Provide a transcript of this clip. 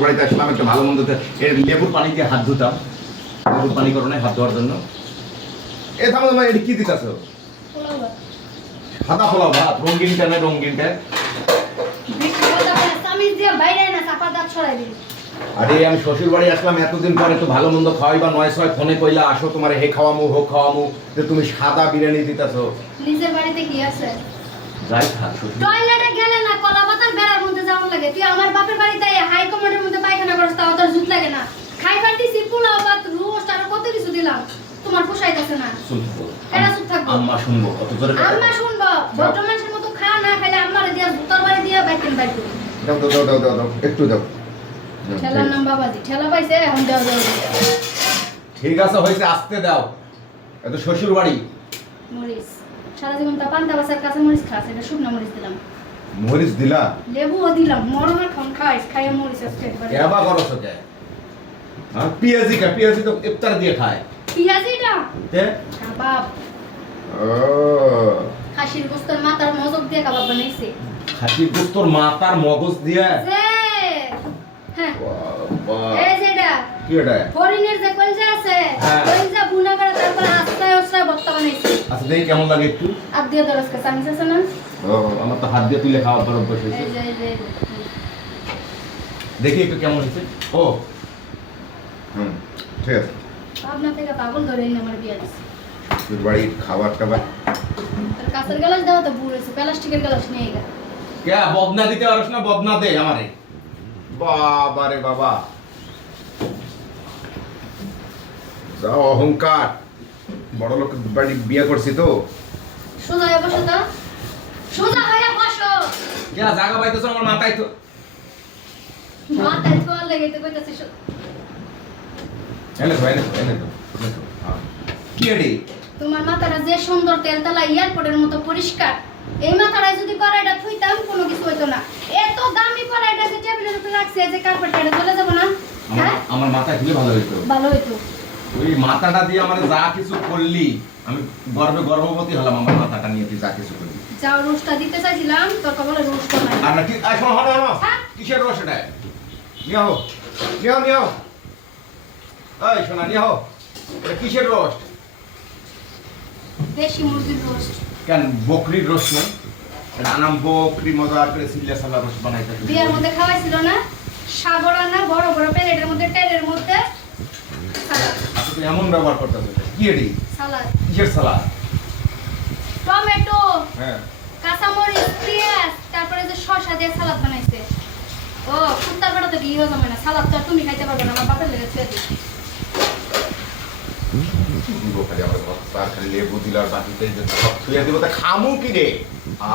শ্বশুর বাড়িতে আসলাম একটা ভালো মন্দ এর লেবুর পানি দিয়ে হাত ধুতাম, লেবুর পানি করো নাই হাত ধোয়ার জন্য। এ থামো তোমার এটা কি দিতেছ? সাদা পোলাও ভাত, রঙিনটা না রঙিনটা? আরে আমি শ্বশুর বাড়ি আসলাম এতদিন পরে, তো ভালো মন্দ খাওয়াই বা 9-6 ফোনে কইলা আসো তোমার হে খাওয়ামু হো খাওয়ামু, যে তুমি সাদা বিরিয়ানি দিতেছো। নিজের বাড়িতে কি আছে? যাই থাক শ্বশুর টয়লেটে গেলে না কলা পাতার বেড়ার মধ্যে যাওয়া লাগে। তুই আমার বাপের বাড়িতে হাই কমান্ডের মধ্যে পায়খানা করছ, তাও তোর জুত লাগে না। খাই পারতিছি পোলাও ভাত রোস্ট আর কত কিছু দিলাম, তোমার পোষাইতেছে না। শুনবো কেন চুপ থাকবো? আম্মা শুনবো কত জোরে আম্মা শুনবো? ভদ্র মানুষের মতো খা, না খাইলে আম্মারে দিয়া জুতার বাড়ি দিয়া বাইকেন বাইক করি। দাও দাও দাও দাও দাও একটু দাও। ঠেলার নাম বাবাজি, ঠেলা পাইছে এখন দাও দাও। ঠিক আছে হইছে, আসতে দাও। এত শ্বশুর বাড়ি মরিচ সারা জীবন তা পান্তা বাসার কাছে মরিচ খাস, এটা শুকনা মরিচ দিলাম। মরিচ দিলা? লেবুও দিলাম, মরমের খান খাইস, খাইয়া মরিচ আজকে একবারে। কেবা করছ কে? হ্যাঁ পিয়াজি কা, পিয়াজি তো ইফতার দিয়ে খায়। পিয়াজিটা তে কাবাব, ও খাসির গোস্তের মাথার মজক দিয়ে কাবাব বানাইছে। খাসির গোস্তর মাথার মগজ দিয়ে? যে হ্যাঁ বাহ, এই যেটা কি এটা? হরিণের যে কলজা আছে, হ্যাঁ। কলজা ভুনা করে তারপর আস্তায় আস্তায় ভর্তা বানাইছে। আচ্ছা দেখি কেমন লাগে একটু। আর দিয়ে দরজ কে চামচ আছে না? ও আমার তো হাত দিয়ে তুলে খাওয়া বড় অভ্যাস হয়েছে। এই যে এই যে দেখি একটু কেমন হয়েছে। ও হুম ঠিক আছে। আপনার থেকে পাগল ধরে এনে আমার বিয়া দিছে। তোর বাড়ির খাবার টাবার তোর কাছের গ্লাস দাও তো বুড়েছে, প্লাস্টিকের গ্লাস নিয়ে গা। কে বদনা দিতে পারছ না? বদনা দে আমারে। বাবা রে বাবা, যা অহংকার। বড় লোক বাড়ি বিয়ে করছি তো। সোজা হয়ে বসো তো, সোজা হয়ে বসো। কে জায়গা পাইতেছ আমার মাথায় তো। মাথায় ছোঁয়ার লেগে তো কইতাছিস। এনে তো এনে তো এনে তো এনে তো। হ্যাঁ। কি এডি? তোমার মাথাটা যে সুন্দর তেলতলা এয়ারপোর্টের মতো পরিষ্কার, এই মাথাটায় যদি কড়াইটা থুইতাম কোনো কিছু হইতো না। এত দামি কড়াইটা যে টেবিলের উপরে রাখছে, যে কার্পেটটা এটা চলে যাবো না? হ্যাঁ আমার মাথা খুলে ভালো হইতো। ভালো হইতো। ওই মাথাটা দিয়ে আমার যা কিছু করলি, আমি গর্ভবতী হলাম আমার মাথাটা নিয়ে তুই যা কিছু করলি। যাও রোস্টটা দিতে চাইছিলাম, তোর কপালে রোস্ট নাই। আর নাকি শোনো হলো হলো হ্যাঁ? কিসের রস এটা? নিয়ে হো নিয়ে হো নিয়ে হো। এই শোনা নিয়ে হো, এটা কিসের রস? দেশি মুরগির রোস্ট। কেন বকরির রস না? এটা আনাম বকরি মজা করে সিল্লা সালা রস বানাইতে। বিয়ার মধ্যে খাওয়াইছিল না? সাগর না বড় বড় প্লেটের মধ্যে, টেরের মধ্যে সালাদ। আচ্ছা তুই এমন ব্যবহার করতেছিস কি এডি? সালাদ, কিসের সালাদ? টমেটো, হ্যাঁ কাঁচামরিচ, পেঁয়াজ, তারপরে যে শসা দিয়ে সালাদ বানাইছে। ও কুত্তার বেটা তো কি হয়ে যাবে না, সালাদ তো আর তুমি খাইতে পারবে না, আমার বাপের লেগে ছেড়ে দিই। দিব খালি আমার বাচ্চা খালি লেবু দিলার বাটিতে যে সব ছুঁয়ে দিব তা খামু কি রে? আ